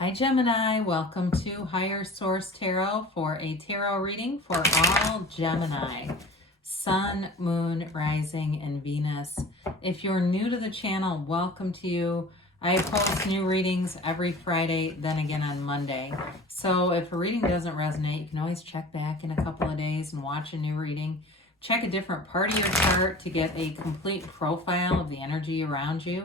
Hi Gemini, welcome to Higher Source Tarot for a tarot reading for all Gemini, Sun, Moon, Rising, and Venus. If you're new to the channel, welcome to you. I post new readings every Friday, then again on Monday. So if a reading doesn't resonate, you can always check back in a couple of days and watch a new reading. Check a different part of your chart to get a complete profile of the energy around you.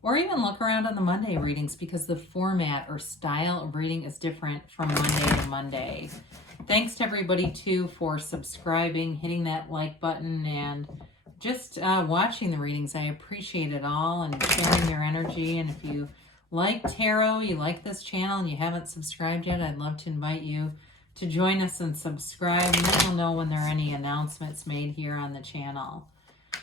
Or even look around on the Monday readings because the format or style of reading is different from Monday to Monday. Thanks to everybody too for subscribing, hitting that like button, and just watching the readings. I appreciate it all and sharing your energy. And if you like tarot, you like this channel, and you haven't subscribed yet, I'd love to invite you to join us and subscribe. And then you'll know when there are any announcements made here on the channel.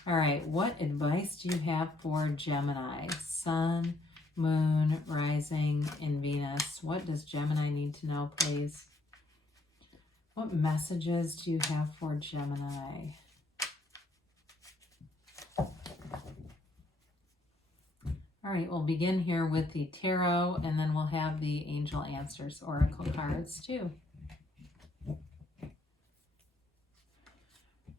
All right, what advice do you have for Gemini? Sun, Moon, Rising, and Venus. What does Gemini need to know, please? What messages do you have for Gemini? All right, we'll begin here with the tarot, and then we'll have the Angel Answers Oracle cards too.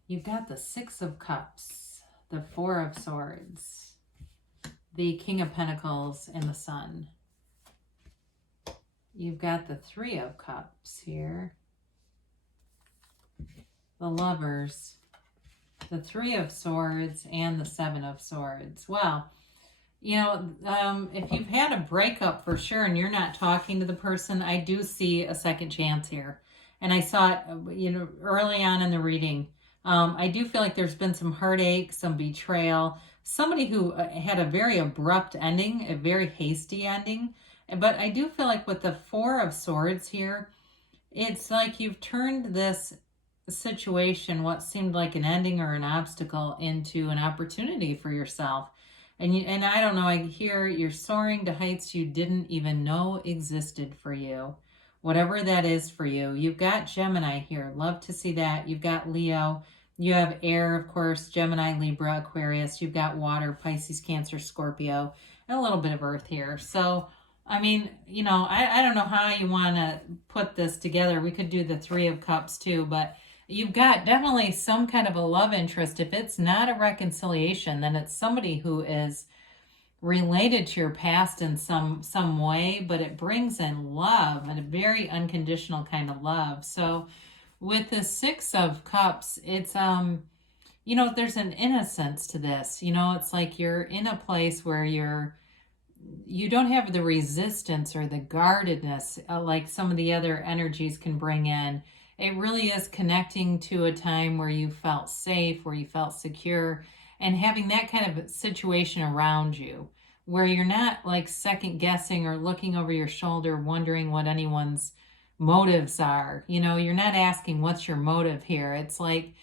You've got the Six of Cups, the Four of Swords, the King of Pentacles, and the Sun. You've got the Three of Cups here, the Lovers, the Three of Swords, and the Seven of Swords. Well, you know, if you've had a breakup for sure and you're not talking to the person, I do see a second chance here. And I saw it, you know, early on in the reading. I do feel like there's been some heartache, some betrayal, somebody who had a very abrupt ending, a very hasty ending. But I do feel like with the Four of Swords here, it's like you've turned this situation, what seemed like an ending or an obstacle, into an opportunity for yourself. And I don't know, I hear you're soaring to heights you didn't even know existed for you. Whatever that is for you. You've got Gemini here. Love to see that. You've got Leo. You have air, of course, Gemini, Libra, Aquarius. You've got water, Pisces, Cancer, Scorpio, and a little bit of earth here. So, I mean, you know, I don't know how you want to put this together. We could do the Three of Cups too, but you've got definitely some kind of a love interest. If it's not a reconciliation, then it's somebody who is related to your past in some way, but it brings in love, and a very unconditional kind of love. So with the Six of Cups, it's you know, there's an innocence to this. You know, it's like you're in a place where you don't have the resistance or the guardedness like some of the other energies can bring in. It really is connecting to a time where you felt safe, where you felt secure, and having that kind of situation around you where you're not like second guessing or looking over your shoulder wondering what anyone's motives are. You know, you're not asking what's your motive here. It's like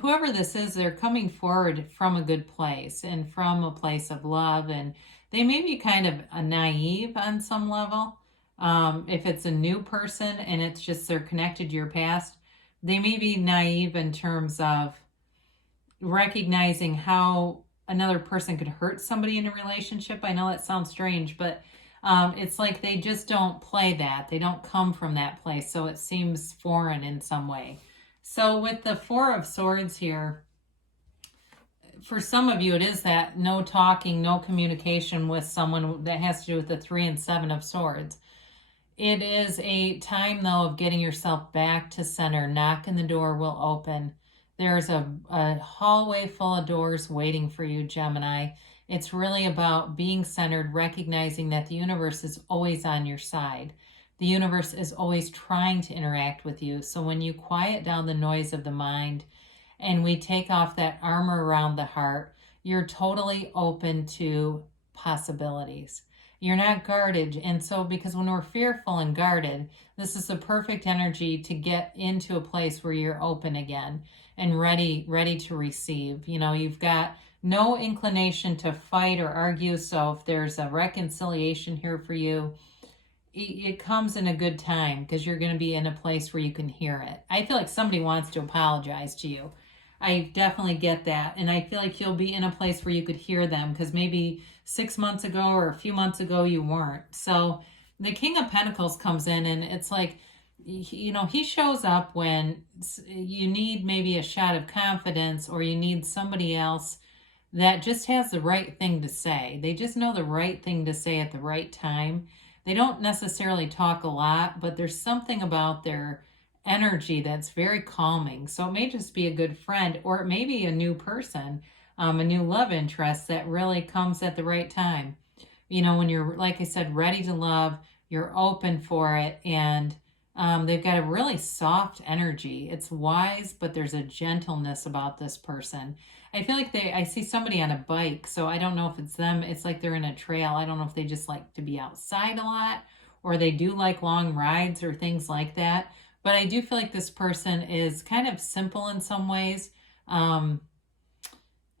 whoever this is, they're coming forward from a good place and from a place of love, and they may be kind of a naive on some level. If it's a new person and it's just they're connected to your past, they may be naive in terms of recognizing how another person could hurt somebody in a relationship. I know that sounds strange, but it's like they just don't play that. They don't come from that place, so it seems foreign in some way. So with the Four of Swords here, for some of you, it is that no talking, no communication with someone that has to do with the Three and Seven of Swords. It is a time, though, of getting yourself back to center. Knock and the door will open. There's a hallway full of doors waiting for you, Gemini. It's really about being centered, recognizing that the universe is always on your side. The universe is always trying to interact with you. So when you quiet down the noise of the mind and we take off that armor around the heart, you're totally open to possibilities. You're not guarded. And so because when we're fearful and guarded, this is the perfect energy to get into a place where you're open again and ready to receive. You know, you've got no inclination to fight or argue. So if there's a reconciliation here for you, it comes in a good time because you're going to be in a place where you can hear it. I feel like somebody wants to apologize to you. I definitely get that. And I feel like you'll be in a place where you could hear them because maybe 6 months ago or a few months ago you weren't. So the King of Pentacles comes in, and it's like, you know, he shows up when you need maybe a shot of confidence, or you need somebody else that just has the right thing to say. They just know the right thing to say at the right time. They don't necessarily talk a lot, but there's something about their energy that's very calming. So it may just be a good friend, or it may be a new person, a new love interest that really comes at the right time. You know, when you're, like I said, ready to love, you're open for it, and they've got a really soft energy. It's wise, but there's a gentleness about this person. I feel like I see somebody on a bike, so I don't know if it's them. It's like they're in a trail. I don't know if they just like to be outside a lot, or they do like long rides or things like that. But I do feel like this person is kind of simple in some ways.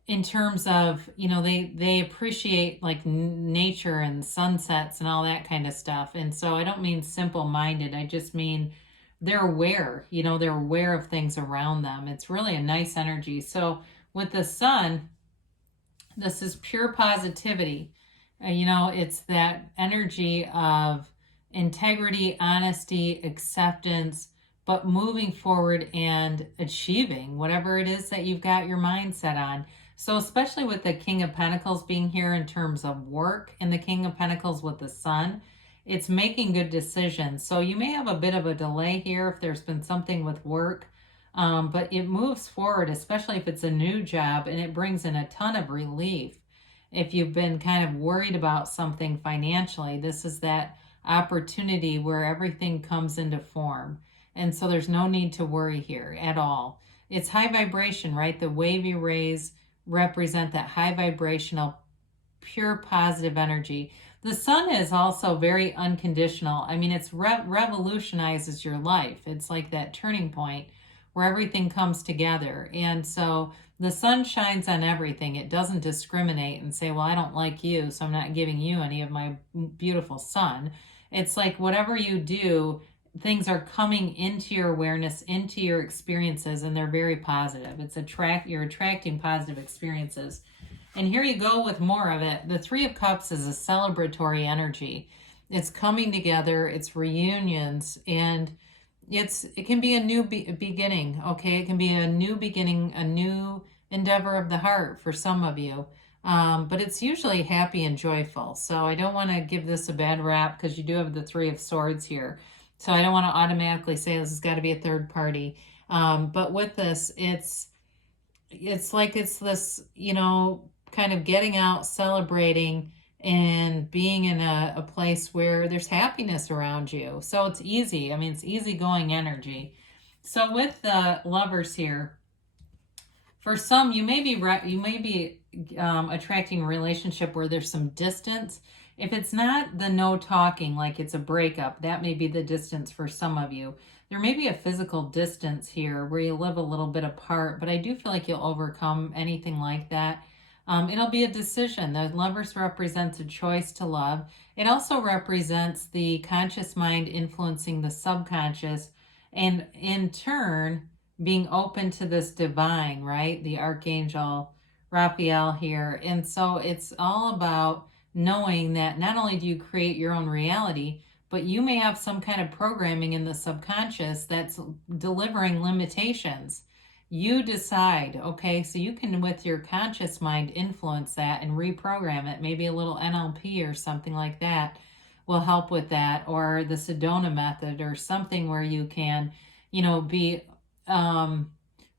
In terms of, you know, they appreciate like nature and sunsets and all that kind of stuff. And so I don't mean simple minded, I just mean they're aware, you know, they're aware of things around them. It's really a nice energy. So with the Sun, this is pure positivity. You know, it's that energy of integrity, honesty, acceptance, but moving forward and achieving whatever it is that you've got your mind set on. So especially with the King of Pentacles being here in terms of work, and the King of Pentacles with the Sun, it's making good decisions. So you may have a bit of a delay here if there's been something with work, but it moves forward, especially if it's a new job, and it brings in a ton of relief. If you've been kind of worried about something financially, this is that opportunity where everything comes into form. And so there's no need to worry here at all. It's high vibration, right? The wavy rays represent that high vibrational, pure positive energy. The Sun is also very unconditional. I mean, it's revolutionizes your life. It's like that turning point where everything comes together. And so the Sun shines on everything. It doesn't discriminate and say, well, I don't like you, so I'm not giving you any of my beautiful sun. It's like whatever you do, things are coming into your awareness, into your experiences, and they're very positive. You're attracting positive experiences. And here you go with more of it. The Three of Cups is a celebratory energy. It's coming together, it's reunions, and it can be a new beginning, okay? It can be a new beginning, a new endeavor of the heart for some of you. But it's usually happy and joyful. So I don't want to give this a bad rap, because you do have the Three of Swords here. So I don't want to automatically say this has got to be a third party. But with this, it's like it's this, you know, kind of getting out, celebrating, and being in a place where there's happiness around you. So it's easy. I mean, it's easygoing energy. So with the Lovers here, for some, you may be attracting a relationship where there's some distance. If it's not the no talking, like it's a breakup, that may be the distance for some of you. There may be a physical distance here where you live a little bit apart, but I do feel like you'll overcome anything like that. It'll be a decision. The Lovers represents a choice to love. It also represents the conscious mind influencing the subconscious, and in turn, being open to this divine, right? The Archangel Raphael here. And so it's all about knowing that not only do you create your own reality, but you may have some kind of programming in the subconscious that's delivering limitations. You decide, okay? So you can, with your conscious mind, influence that and reprogram it. Maybe a little NLP or something like that will help with that, or the Sedona method or something where you can, you know, be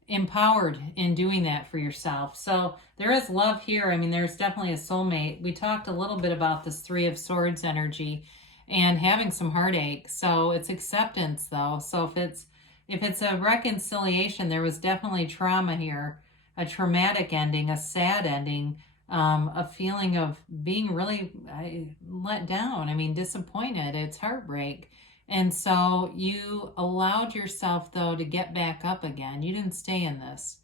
empowered in doing that for yourself. So there is love here. I mean, there's definitely a soulmate. We talked a little bit about this Three of Swords energy and having some heartache. So it's acceptance though. So if it's a reconciliation, there was definitely trauma here, a traumatic ending, a sad ending, a feeling of being really let down. I mean, disappointed. It's heartbreak. And so you allowed yourself, though, to get back up again. You didn't stay in this.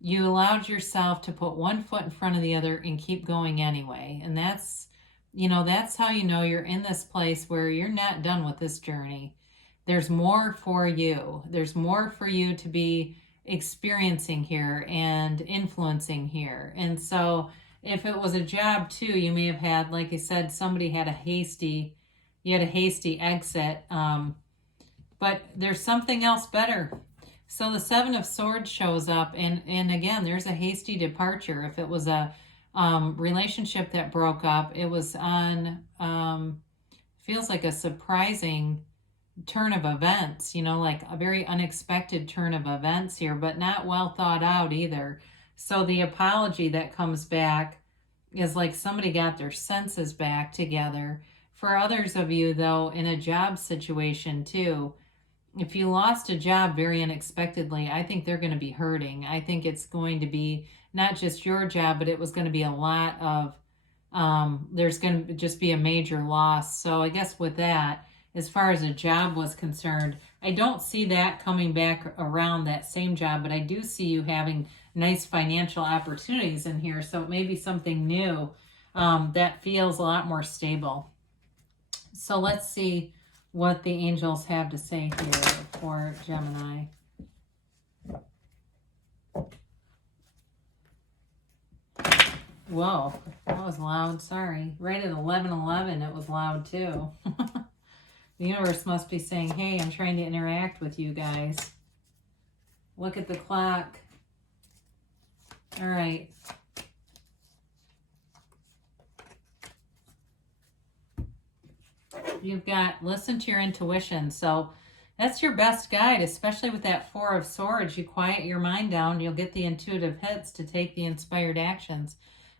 You allowed yourself to put one foot in front of the other and keep going anyway. And that's, you know, that's how you know you're in this place where you're not done with this journey. There's more for you. There's more for you to be experiencing here and influencing here. And so if it was a job too, you may have had, like I said, somebody had a hasty, you had a hasty exit, but there's something else better. So the Seven of Swords shows up, and again, there's a hasty departure. If it was a relationship that broke up, it was on, feels like a surprising turn of events, you know, like a very unexpected turn of events here, but not well thought out either. So the apology that comes back is like somebody got their senses back together. For others of you, though, in a job situation too, if you lost a job very unexpectedly, I think they're going to be hurting. I think it's going to be not just your job, but it was going to be a lot of, there's going to just be a major loss. So I guess with that, as far as a job was concerned, I don't see that coming back around, that same job, but I do see you having nice financial opportunities in here. So it may be something new that feels a lot more stable. So let's see what the angels have to say here for Gemini. Whoa, that was loud. Sorry. Right at 11:11, it was loud too. The universe must be saying, hey, I'm trying to interact with you guys. Look at the clock. All right. You've got, listen to your intuition. So that's your best guide, especially with that Four of Swords. You quiet your mind down, you'll get the intuitive hits to take the inspired actions.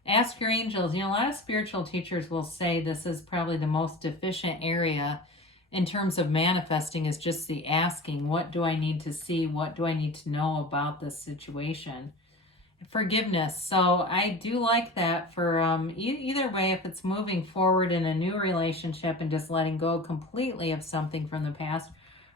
Ask your angels. You know, a lot of spiritual teachers will say this is probably the most deficient area in terms of manifesting, is just the asking. What do I need to see? What do I need to know about this situation? Forgiveness. So I do like that for either way, if it's moving forward in a new relationship and just letting go completely of something from the past,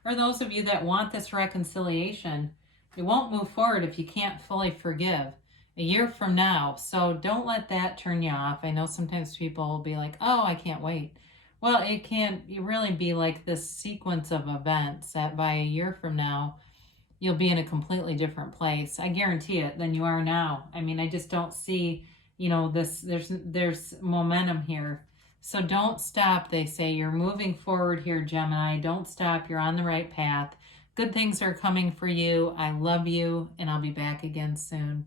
or those of you that want this reconciliation, it won't move forward if you can't fully forgive a year from now. So don't let that turn you off. I know sometimes people will be like, oh, I can't wait. Well, it can really be like this sequence of events that by a year from now, you'll be in a completely different place. I guarantee it, than you are now. I mean, I just don't see, you know, this, there's momentum here. So don't stop, they say. You're moving forward here, Gemini. Don't stop. You're on the right path. Good things are coming for you. I love you, and I'll be back again soon.